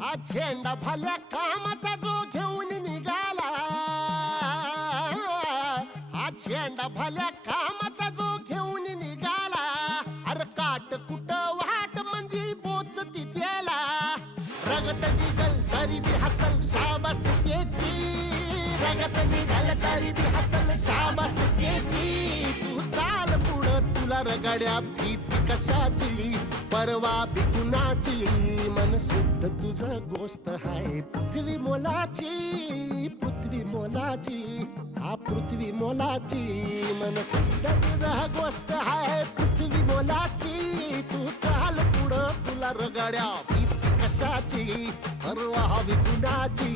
हा झेंडा भाल्या कामाचा जो घेऊन निघाला, हा झेंडा भाल्या कामाचा जो घेऊन निघाला, अरे काट कुट वाट मंदी बोचती त्याला, रगत निघल तरी बी हसल शाबास त्याची, रगत निघल तरी बी हसल शाबास त्याची. तू चाल पुढं तुला रगड्या भीती कशाची, परवा बी कुणाची, मन शुद्ध तुझं गोष्ट हाय पृथ्वी मोलाची, पृथ्वी मोलाची, हा पृथ्वी मोलाची, मन शुद्ध तुझं गोष्ट हाय पृथ्वी मोलाची. तू चाल पुढं तुला रगड्या भीती कशाची, परवा बी कुणाची.